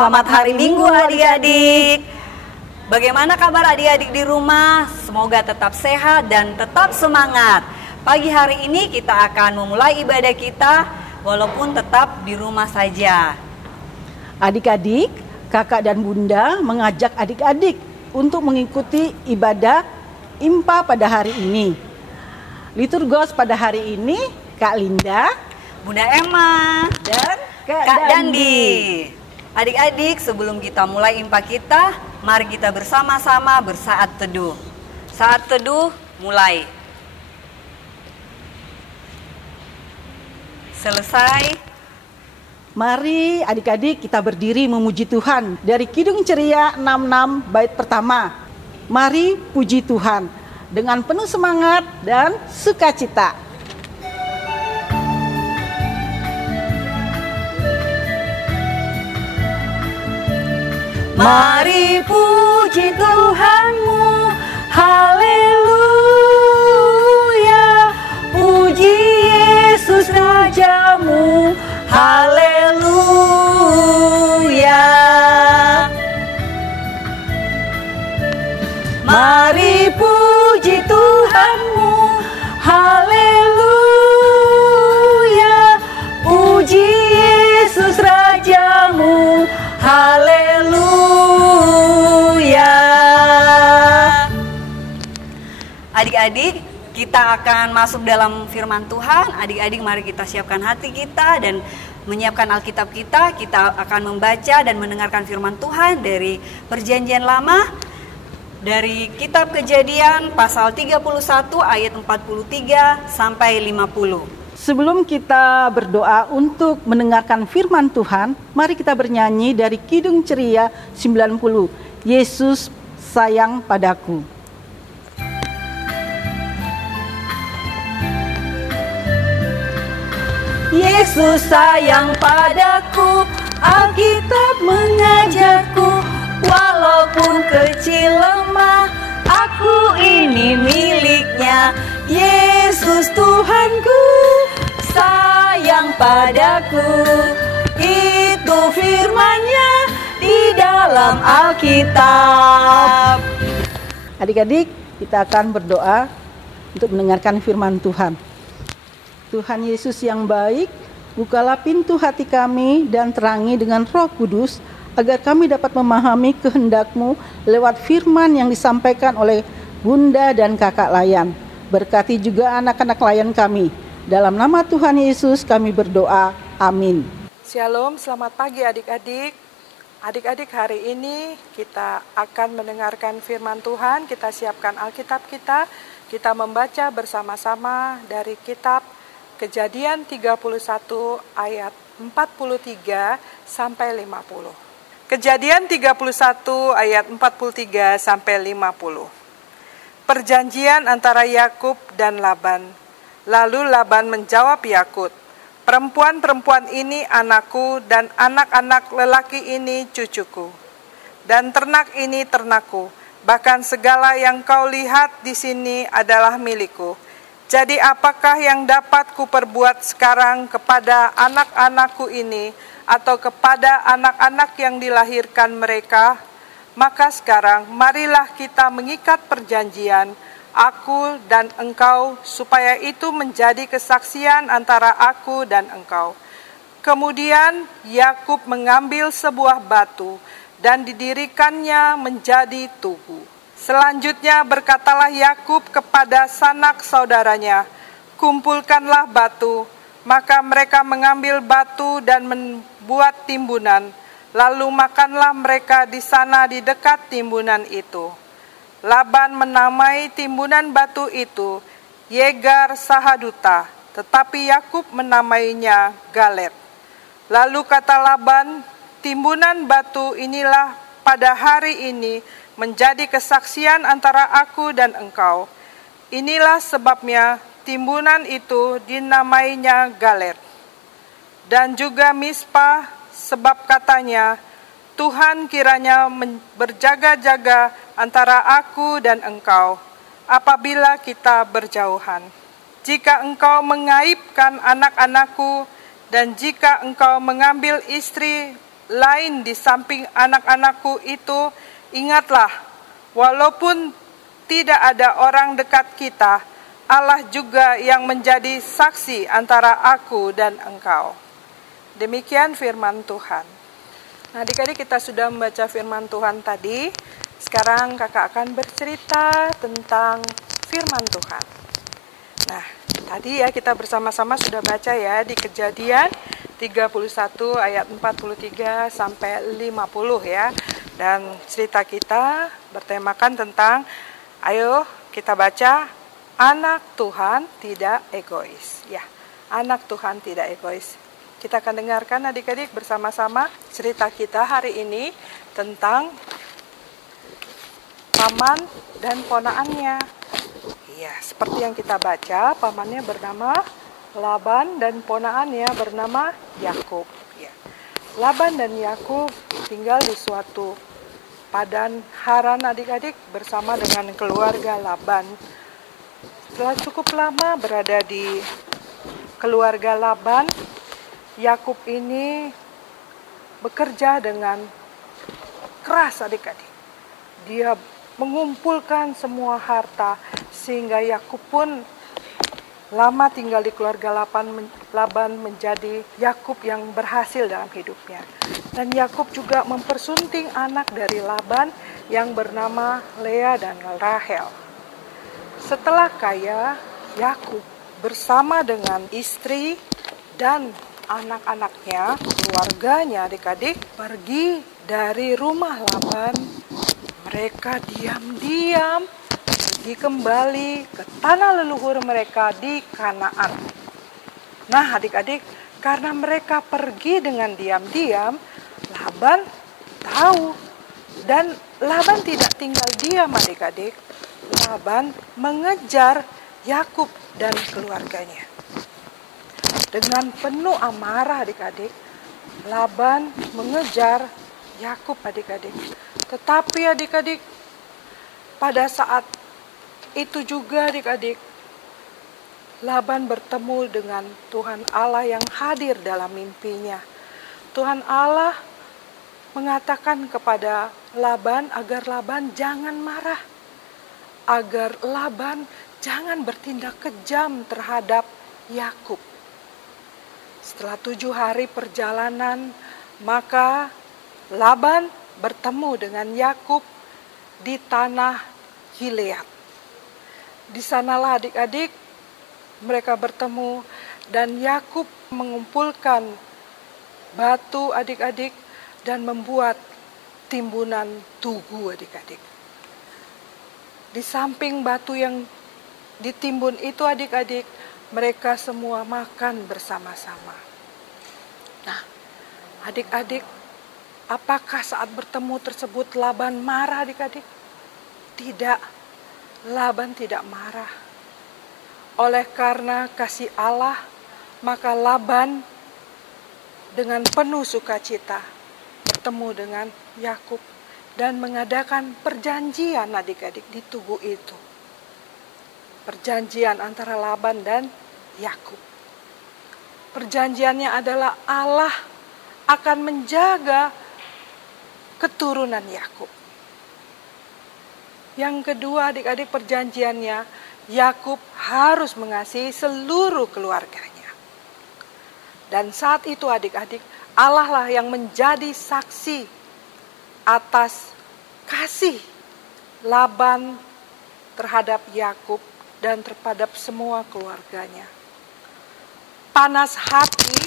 Selamat hari Minggu adik-adik. Bagaimana kabar adik-adik di rumah? Semoga tetap sehat dan tetap semangat. Pagi hari ini kita akan memulai ibadah kita walaupun tetap di rumah saja. Adik-adik, kakak dan bunda mengajak adik-adik untuk mengikuti ibadah IMPA pada hari ini. Liturgos pada hari ini Kak Linda, Bunda Emma, dan Kak Dandi. Adik-adik, sebelum kita mulai IMPA kita, mari kita bersama-sama bersaat teduh. Saat teduh mulai. Selesai. Mari adik-adik kita berdiri memuji Tuhan dari Kidung Ceria 66 bait pertama. Mari puji Tuhan dengan penuh semangat dan sukacita. Mari puji Tuhanmu, haleluya. Puji Yesus Rajamu, haleluya. Mari puji Tuhanmu, haleluya. Puji Yesus Rajamu, haleluya. Adik-adik, kita akan masuk dalam firman Tuhan. Adik-adik, mari kita siapkan hati kita dan menyiapkan Alkitab kita. Kita akan membaca dan mendengarkan firman Tuhan dari Perjanjian Lama, dari kitab Kejadian pasal 31 ayat 43 sampai 50. Sebelum kita berdoa untuk mendengarkan firman Tuhan, mari kita bernyanyi dari Kidung Ceria 90, Yesus sayang padaku. Yesus sayang padaku, Alkitab mengajarku, walaupun kecil lemah, aku ini miliknya. Yesus Tuhanku sayang padaku, itu firman-Nya di dalam Alkitab. Adik-adik, kita akan berdoa untuk mendengarkan firman Tuhan. Tuhan Yesus yang baik, bukalah pintu hati kami dan terangi dengan Roh Kudus, agar kami dapat memahami kehendak-Mu lewat firman yang disampaikan oleh Bunda dan Kakak Layan. Berkati juga anak-anak Layan kami. Dalam nama Tuhan Yesus kami berdoa. Amin. Shalom, selamat pagi adik-adik. Adik-adik, hari ini kita akan mendengarkan firman Tuhan. Kita siapkan Alkitab kita. Kita membaca bersama-sama dari kitab Kejadian 31 ayat 43 sampai 50. Kejadian 31 ayat 43 sampai 50. Perjanjian antara Yakub dan Laban. Lalu Laban menjawab Yakub, "Perempuan-perempuan ini anakku dan anak-anak lelaki ini cucuku. Dan ternak ini ternakku. Bahkan segala yang kau lihat di sini adalah milikku. Jadi apakah yang dapat kuperbuat sekarang kepada anak-anakku ini atau kepada anak-anak yang dilahirkan mereka? Maka sekarang marilah kita mengikat perjanjian, aku dan engkau, supaya itu menjadi kesaksian antara aku dan engkau." Kemudian Yakub mengambil sebuah batu dan didirikannya menjadi tugu. Selanjutnya berkatalah Yakub kepada sanak saudaranya, "Kumpulkanlah batu." Maka mereka mengambil batu dan membuat timbunan. Lalu makanlah mereka di sana di dekat timbunan itu. Laban menamai timbunan batu itu Yegar Sahaduta, tetapi Yakub menamainya Galet. Lalu kata Laban, "Timbunan batu inilah pada hari ini menjadi kesaksian antara aku dan engkau." Inilah sebabnya timbunan itu dinamainya Galet. Dan juga Mispa, sebab katanya, "Tuhan kiranya berjaga-jaga antara aku dan engkau, apabila kita berjauhan. Jika engkau mengaibkan anak-anakku, dan jika engkau mengambil istri lain di samping anak-anakku itu, ingatlah, walaupun tidak ada orang dekat kita, Allah juga yang menjadi saksi antara aku dan engkau. Demikian firman Tuhan. Nah, adik-adik, kita sudah membaca firman Tuhan tadi. Sekarang kakak akan bercerita tentang firman Tuhan. Nah, tadi ya kita bersama-sama sudah baca ya di Kejadian 31 ayat 43 sampai 50 ya. Dan cerita kita bertemakan tentang, ayo kita baca, anak Tuhan tidak egois. Ya, anak Tuhan tidak egois. Kita akan dengarkan adik-adik bersama-sama cerita kita hari ini tentang paman dan ponaannya. Ya, seperti yang kita baca, pamannya bernama Laban dan ponaannya bernama Yakub. Ya. Laban dan Yakub tinggal di suatu padang Haran adik-adik bersama dengan keluarga Laban. Setelah cukup lama berada di keluarga Laban, Yakub ini bekerja dengan keras adik-adik. Dia mengumpulkan semua harta sehingga Yakub pun lama tinggal di keluarga Laban menjadi Yakub yang berhasil dalam hidupnya. Dan Yakub juga mempersunting anak dari Laban yang bernama Lea dan Rahel. Setelah kaya, Yakub bersama dengan istri dan anak-anaknya, keluarganya adik-adik, pergi dari rumah Laban. Mereka diam-diam pergi kembali ke tanah leluhur mereka di Kanaan. Nah adik-adik, karena mereka pergi dengan diam-diam, Laban tahu. Dan Laban tidak tinggal diam adik-adik. Laban mengejar Yakub dan keluarganya. Dengan penuh amarah adik-adik, Laban mengejar Yakub adik-adik. Tetapi adik-adik, pada saat itu juga adik-adik, Laban bertemu dengan Tuhan Allah yang hadir dalam mimpinya. Tuhan Allah mengatakan kepada Laban agar Laban jangan marah, agar Laban jangan bertindak kejam terhadap Yakub. Setelah 7 hari perjalanan, maka Laban bertemu dengan Yakub di tanah Gilead. Di sanalah adik-adik mereka bertemu dan Yakub mengumpulkan batu adik-adik dan membuat timbunan tugu adik-adik. Di samping batu yang ditimbun itu adik-adik, mereka semua makan bersama-sama. Nah, adik-adik, apakah saat bertemu tersebut Laban marah adik-adik? Tidak, Laban tidak marah. Oleh karena kasih Allah, maka Laban dengan penuh sukacita bertemu dengan Yakub dan mengadakan perjanjian adik-adik di tugu itu. Perjanjian antara Laban dan Yakub. Perjanjiannya adalah Allah akan menjaga keturunan Yakub. Yang kedua adik-adik, perjanjiannya Yakub harus mengasihi seluruh keluarganya. Dan saat itu adik-adik, Allah lah yang menjadi saksi atas kasih Laban terhadap Yakub dan terhadap semua keluarganya. Panas hati,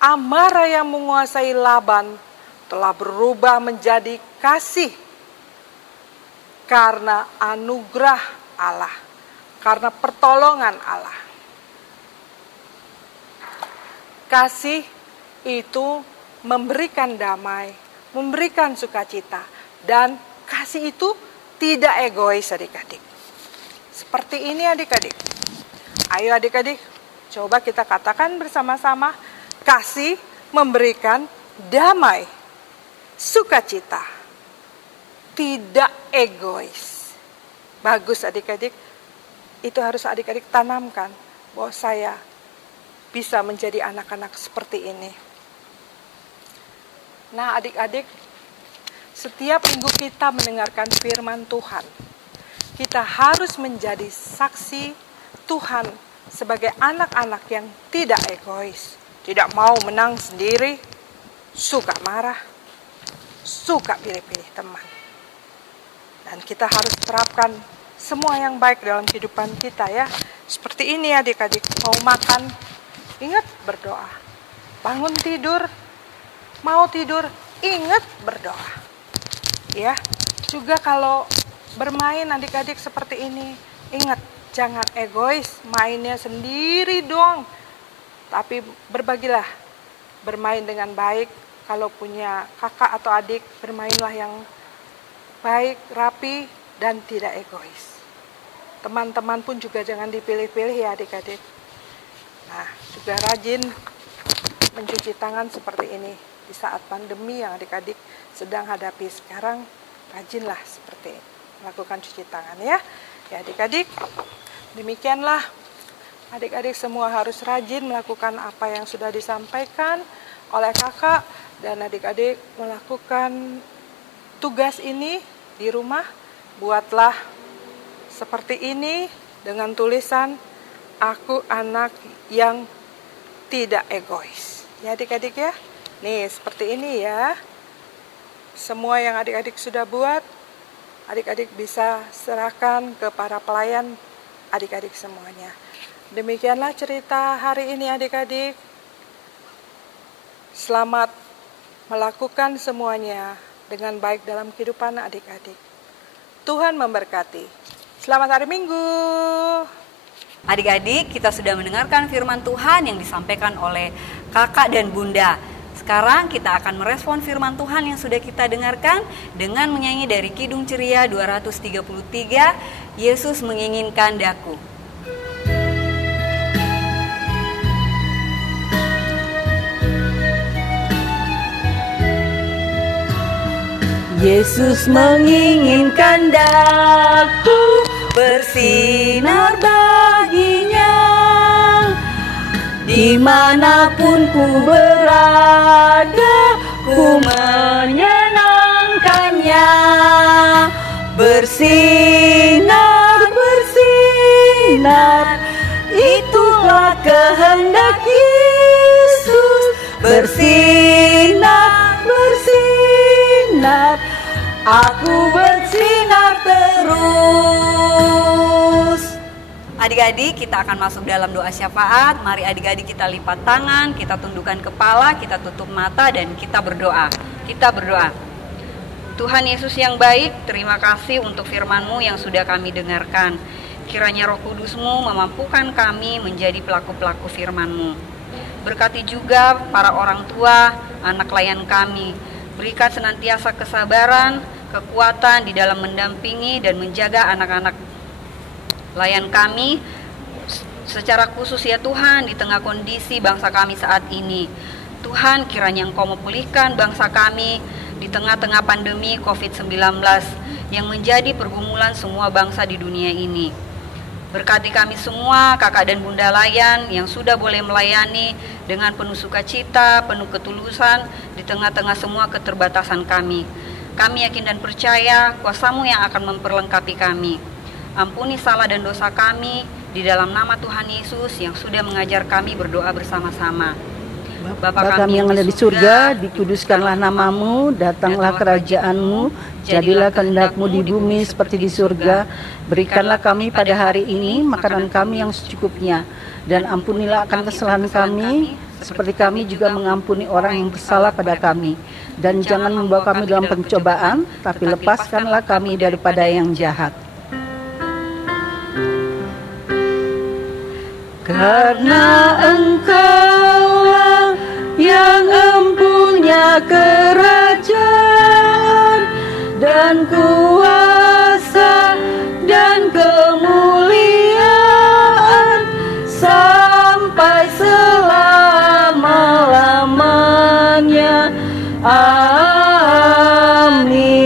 amarah yang menguasai Laban telah berubah menjadi kasih karena anugerah Allah, karena pertolongan Allah. Kasih itu memberikan damai, memberikan sukacita, dan kasih itu tidak egois adik-adik. Seperti ini adik-adik. Ayo adik-adik, coba kita katakan bersama-sama, kasih memberikan damai, sukacita, tidak egois. Bagus adik-adik, itu harus adik-adik tanamkan bahwa saya bisa menjadi anak-anak seperti ini. Nah, adik-adik, setiap minggu kita mendengarkan firman Tuhan, kita harus menjadi saksi Tuhan sebagai anak-anak yang tidak egois, tidak mau menang sendiri, suka marah, suka pilih-pilih teman. Dan kita harus terapkan semua yang baik dalam kehidupan kita ya. Seperti ini adik-adik, mau makan, ingat berdoa. Bangun tidur, mau tidur, ingat berdoa. Ya, juga kalau bermain adik-adik seperti ini, ingat jangan egois, mainnya sendiri doang. Tapi berbagilah, bermain dengan baik. Kalau punya kakak atau adik, bermainlah yang baik, rapi, dan tidak egois. Teman-teman pun juga jangan dipilih-pilih ya adik-adik. Nah, juga rajin mencuci tangan seperti ini. Di saat pandemi yang adik-adik sedang hadapi sekarang, rajinlah seperti ini, melakukan cuci tangan ya. Ya adik-adik, demikianlah adik-adik semua harus rajin melakukan apa yang sudah disampaikan oleh kakak, dan adik-adik melakukan tugas ini di rumah. Buatlah seperti ini dengan tulisan, aku anak yang tidak egois. Ya adik-adik ya. Nih seperti ini ya. Semua yang adik-adik sudah buat, adik-adik bisa serahkan ke para pelayan adik-adik semuanya. Demikianlah cerita hari ini adik-adik. Selamat melakukan semuanya dengan baik dalam kehidupan adik-adik. Tuhan memberkati. Selamat hari Minggu. Adik-adik, kita sudah mendengarkan firman Tuhan yang disampaikan oleh kakak dan bunda. Sekarang kita akan merespon firman Tuhan yang sudah kita dengarkan dengan menyanyi dari Kidung Ceria 233, Yesus Menginginkan Daku. Yesus menginginkan daku bersinar baginya, dimanapun ku berada, ku menyenangkannya. Bersinar, bersinar, itulah kehendak Yesus. Bersinar, bersinar, aku bersinar terus. Adik-adik, kita akan masuk dalam doa syafaat. Mari adik-adik kita lipat tangan, kita tundukkan kepala, kita tutup mata, dan kita berdoa. Kita berdoa. Tuhan Yesus yang baik, terima kasih untuk firman-Mu yang sudah kami dengarkan. Kiranya Roh Kudus-Mu memampukan kami menjadi pelaku-pelaku firman-Mu. Berkati juga para orang tua, anak layan kami. Berikan senantiasa kesabaran, kekuatan di dalam mendampingi dan menjaga anak-anak layan kami, secara khusus ya Tuhan, di tengah kondisi bangsa kami saat ini. Tuhan, kiranya Engkau memulihkan bangsa kami di tengah-tengah pandemi COVID-19 yang menjadi pergumulan semua bangsa di dunia ini. Berkati kami semua, kakak dan bunda layan yang sudah boleh melayani dengan penuh sukacita, penuh ketulusan di tengah-tengah semua keterbatasan kami. Kami yakin dan percaya kuasa-Mu yang akan memperlengkapi kami. Ampuni salah dan dosa kami di dalam nama Tuhan Yesus yang sudah mengajar kami berdoa bersama-sama. Bapa kami yang ada di surga, dikuduskanlah nama-Mu, datanglah kerajaan-Mu, jadilah kehendak-Mu di bumi seperti di surga. Berikanlah kami pada hari ini makanan kami yang secukupnya, dan ampunilah akan kesalahan kami, seperti kami juga mengampuni orang yang bersalah pada kami. Dan jangan membawa kami dalam pencobaan, tapi lepaskanlah kami daripada yang jahat. Karena Engkaulah yang empunya kerajaan dan kuasa dan kemuliaan sampai selama-lamanya. Amin.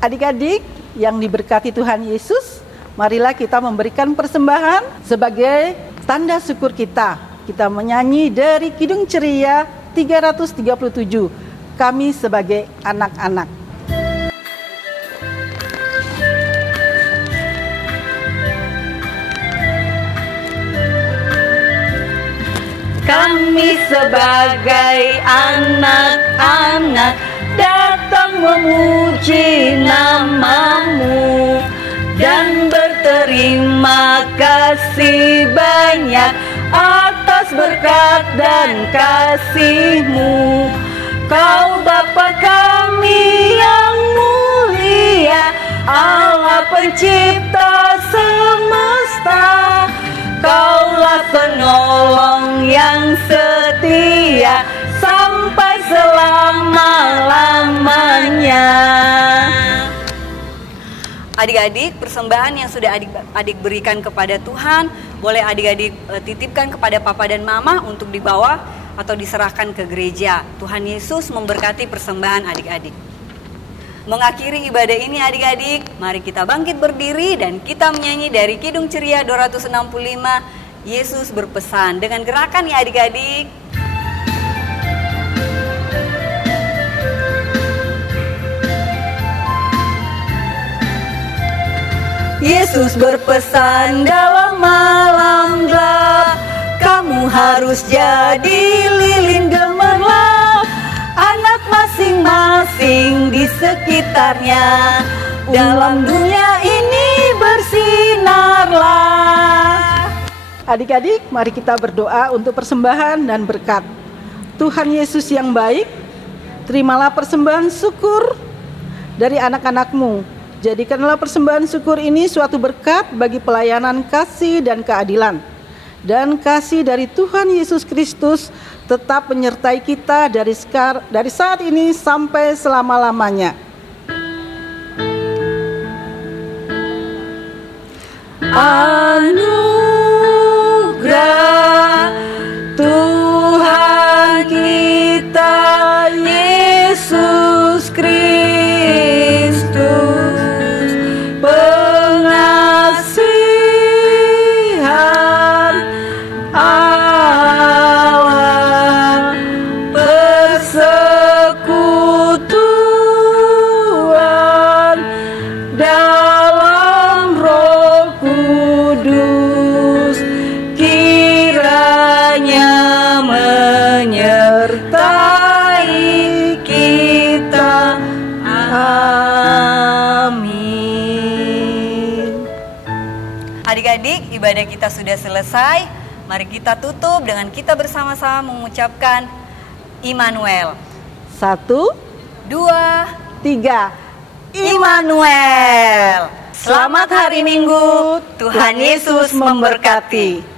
Adik-adik yang diberkati Tuhan Yesus, marilah kita memberikan persembahan sebagai tanda syukur kita. Kita menyanyi dari Kidung Ceria 337, kami sebagai anak-anak. Kami sebagai anak-anak datang memuji nama-Mu dan berterima kasih banyak atas berkat dan kasih-Mu. Kau Bapa kami yang mulia, Allah pencipta semesta. Kaulah penolong yang setia sampai selama-lamanya. Adik-adik, persembahan yang sudah adik-adik berikan kepada Tuhan, boleh adik-adik titipkan kepada Papa dan Mama untuk dibawa atau diserahkan ke gereja. Tuhan Yesus memberkati persembahan adik-adik. Mengakhiri ibadah ini adik-adik, mari kita bangkit berdiri dan kita menyanyi dari Kidung Ceria 265, Yesus berpesan. Dengan gerakan ya adik-adik. Yesus berpesan dalam malam gelap, kamu harus jadi lilin gemerlap. Anak masing-masing di sekitarnya, dalam dunia ini bersinarlah. Adik-adik, mari kita berdoa untuk persembahan dan berkat. Tuhan Yesus yang baik, terimalah persembahan syukur dari anak-anak-Mu. Jadikanlah persembahan syukur ini suatu berkat bagi pelayanan kasih dan keadilan. Dan kasih dari Tuhan Yesus Kristus tetap menyertai kita dari saat ini sampai selama-lamanya. Anugerah Tuhan kita Yesus Kristus, pengasihan Allah, persekutuan dalam Roh Kudus, kiranya menyertai kita. Amin. Adik-adik, ibadah kita sudah selesai. Mari kita tutup dengan kita bersama-sama mengucapkan Immanuel. 1, 2, 3. Immanuel. Selamat hari Minggu. Tuhan Yesus memberkati.